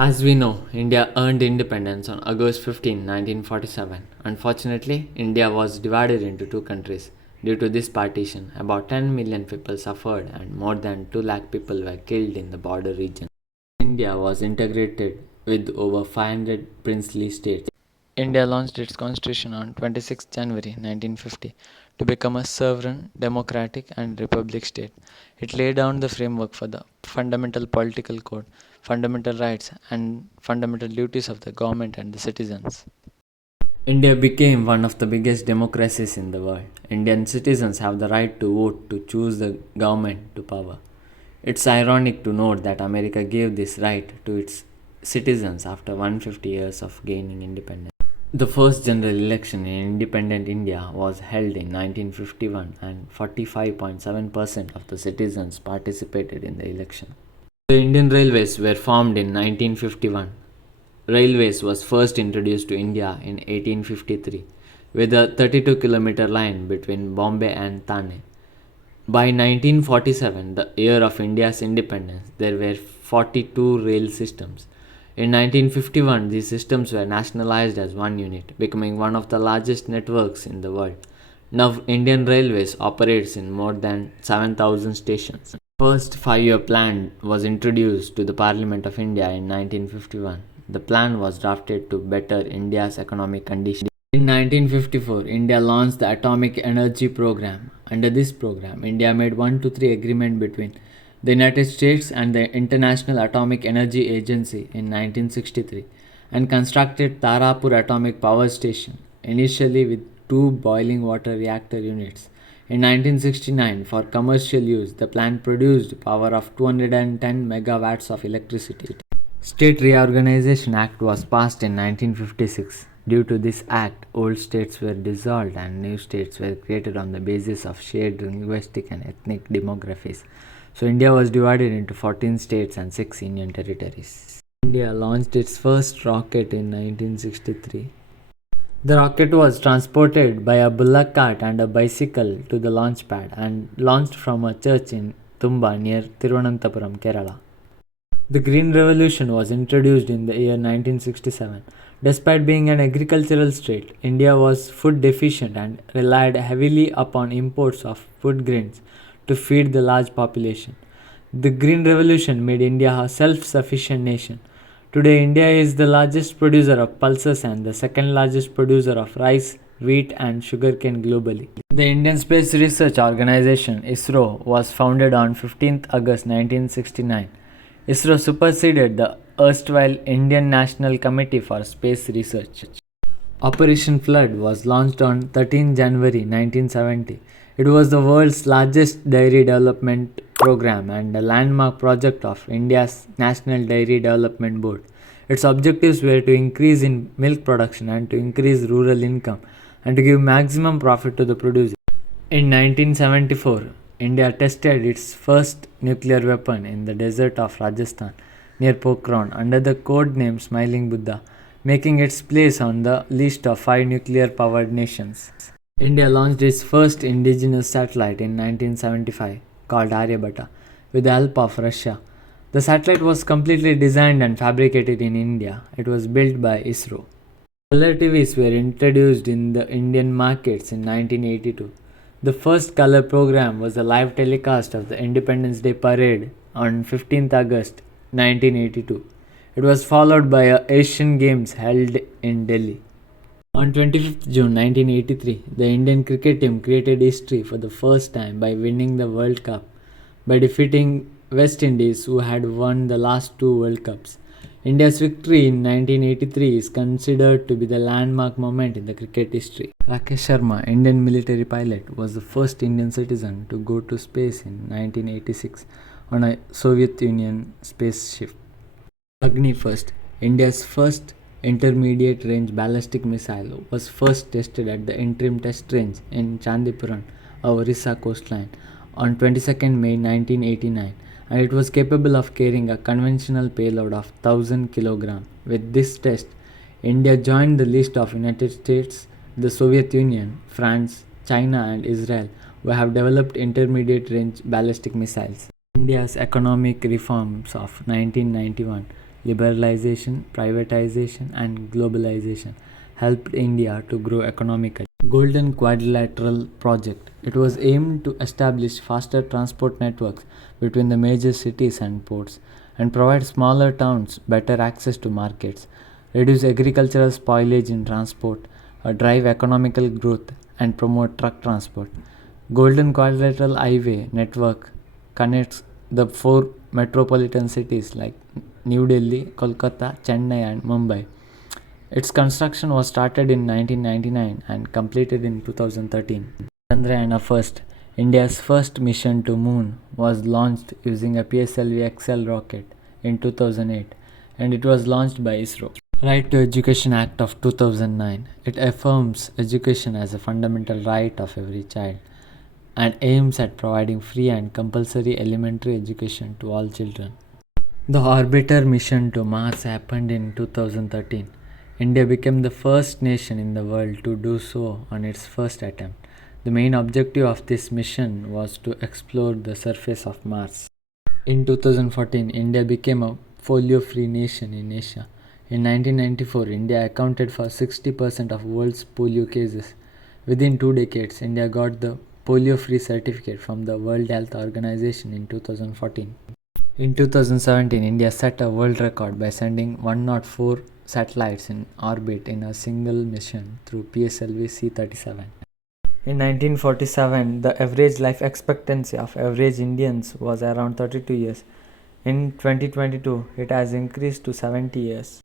As we know, India earned independence on August 15, 1947. Unfortunately, India was divided into two countries. Due to this partition, about 10 million people suffered and more than 2 lakh people were killed in the border region. India was integrated with over 500 princely states. India launched its constitution on 26 January 1950 to become a sovereign, democratic, and republic state. It laid down the framework for the fundamental political code, fundamental rights, and fundamental duties of the government and the citizens. India became one of the biggest democracies in the world. Indian citizens have the right to vote to choose the government to power. It's ironic to note that America gave this right to its citizens after 150 years of gaining independence. The first general election in independent India was held in 1951 and 45.7% of the citizens participated in the election. The Indian Railways were formed in 1951. Railways was first introduced to India in 1853 with a 32-kilometer line between Bombay and Thane. By 1947, the year of India's independence, there were 42 rail systems. In 1951, these systems were nationalized as one unit, becoming one of the largest networks in the world. Now, Indian Railways operates in more than 7,000 stations. First 5-year plan was introduced to the Parliament of India in 1951. The plan was drafted to better India's economic conditions. In 1954, India launched the Atomic Energy Program. Under this program, India made 123 agreement between the United States and the International Atomic Energy Agency in 1963 and constructed Tarapur Atomic Power Station, initially with two boiling water reactor units. In 1969, for commercial use, the plant produced power of 210 megawatts of electricity. State Reorganization Act was passed in 1956. Due to this act, old states were dissolved and new states were created on the basis of shared linguistic and ethnic demographies. So India was divided into 14 states and 6 union territories. India launched its first rocket in 1963. The rocket was transported by a bullock cart and a bicycle to the launch pad and launched from a church in Tumba near Thiruvananthapuram, Kerala. The Green Revolution was introduced in the year 1967. Despite being an agricultural state, India was food deficient and relied heavily upon imports of food grains to feed the large population. The Green Revolution made India a self-sufficient nation. Today, India is the largest producer of pulses and the second largest producer of rice, wheat, and sugarcane globally. The Indian Space Research Organization (ISRO) was founded on 15th August 1969. ISRO superseded the erstwhile Indian National Committee for Space Research. Operation Flood was launched on 13 January 1970. It was the world's largest dairy development program and a landmark project of India's National Dairy Development Board. Its objectives were to increase in milk production and to increase rural income and to give maximum profit to the producer. In 1974, India tested its first nuclear weapon in the desert of Rajasthan near Pokhran under the code name Smiling Buddha, making its place on the list of 5 nuclear-powered nations. India launched its first indigenous satellite in 1975 called Aryabhatta with the help of Russia. The satellite was completely designed and fabricated in India. It was built by ISRO. Color TVs were introduced in the Indian markets in 1982. The first color program was a live telecast of the Independence Day Parade on 15th August 1982. It was followed by a Asian Games held in Delhi. On 25th June 1983, the Indian cricket team created history for the first time by winning the World Cup by defeating West Indies, who had won the last 2 World Cups. India's victory in 1983 is considered to be the landmark moment in the cricket history. Rakesh Sharma, Indian military pilot, was the first Indian citizen to go to space in 1986 on a Soviet Union spaceship. Agni First, India's first intermediate range ballistic missile, was first tested at the interim test range in Chandipuram, Orissa coastline, on 22nd May 1989, and it was capable of carrying a conventional payload of 1000 kg. With this test, India joined the list of United States, the Soviet Union, France, China, and Israel who have developed intermediate range ballistic missiles. India's economic reforms of 1991 liberalization, privatization, and globalization helped India to grow economically. Golden Quadrilateral Project. It was aimed to establish faster transport networks between the major cities and ports and provide smaller towns better access to markets, reduce agricultural spoilage in transport, drive economical growth, and promote truck transport. Golden Quadrilateral Highway network connects the four metropolitan cities like New Delhi, Kolkata, Chennai, and Mumbai. Its construction was started in 1999 and completed in 2013. Chandrayaan first, India's first mission to moon, was launched using a PSLV XL rocket in 2008, and it was launched by ISRO. Right to Education Act of 2009. It affirms education as a fundamental right of every child and aims at providing free and compulsory elementary education to all children. The orbiter mission to Mars happened in 2013. India became the first nation in the world to do so on its first attempt. The main objective of this mission was to explore the surface of Mars. In 2014, India became a polio free nation in Asia. In 1994, India accounted for 60% of world's polio cases. Within 2 decades, India got the polio free certificate from the World Health Organization in 2014. In 2017, India set a world record by sending 104 satellites in orbit in a single mission through PSLV C-37. In 1947, the average life expectancy of average Indians was around 32 years. In 2022, it has increased to 70 years.